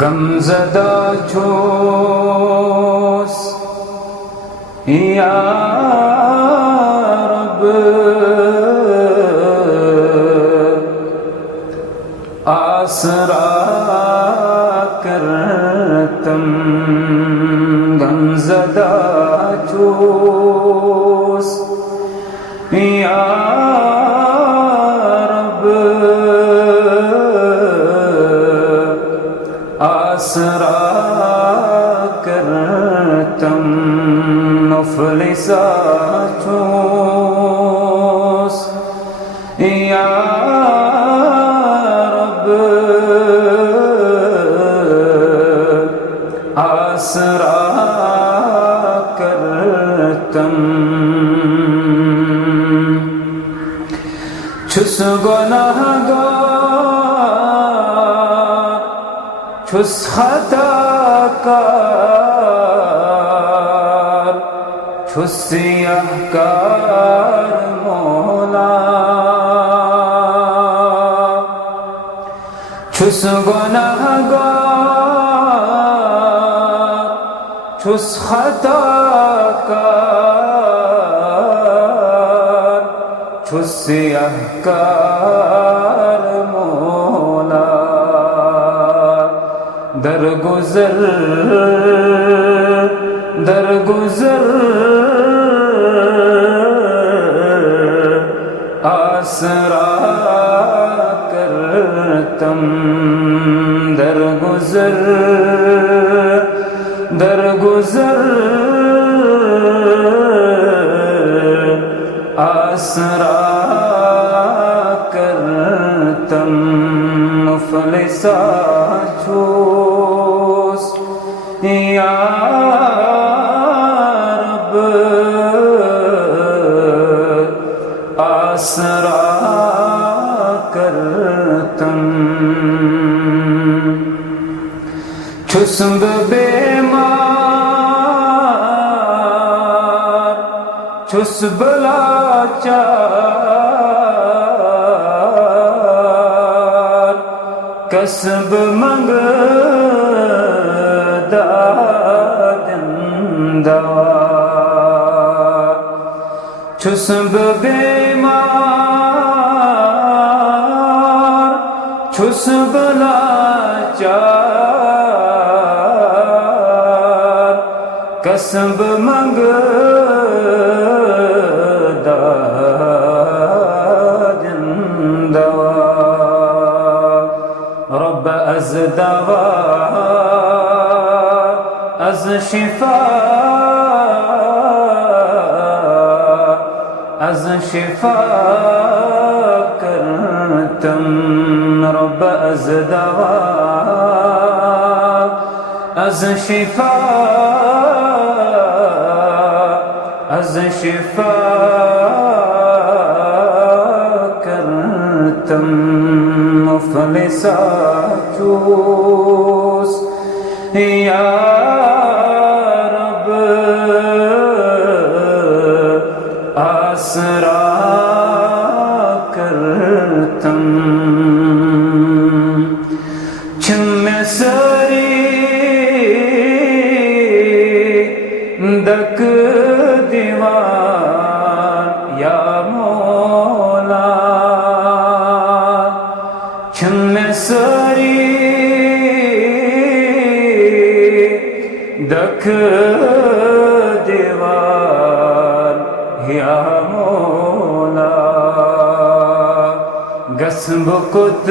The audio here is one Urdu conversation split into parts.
غمزدہ چھوس یا رب آسرا کرتم غمزدہ چھوس یا رب آسرا کرتم مفلسا چھوس یا رب آسرا کرتم چھس گناہگار چھس خطا کار چھس سیاہ کار مولا چھس گناہگار چھس خطا کار چھس سیاہ کار مولا درگزر آسرا کرتم درگزر آسرا کرتم مفلسا چھوس یا رب آسرا کرتم چھس بیمار چھس بلاچار کسب منگدا دندار چھس بیمار چھس بلاچار کسب منگدا دندار رب از دوا از شفا کرتم رب از دوا از شفا کرتم مفلسا چھوس یا رب آسرا کرتم چھم سری دک دیوان یا مولا چھم سری دک دیوان یا مولا گسب کت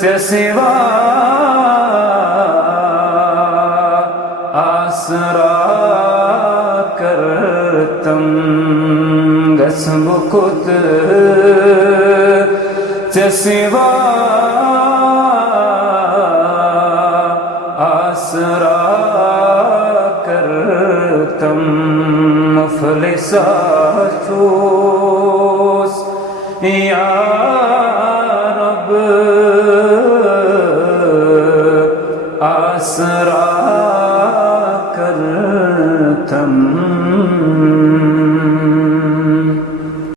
سے سوا آسرا کرتم گسب کت سے سوا آسرا کرتم مفلسا چھوس یا رب آسرا کرتم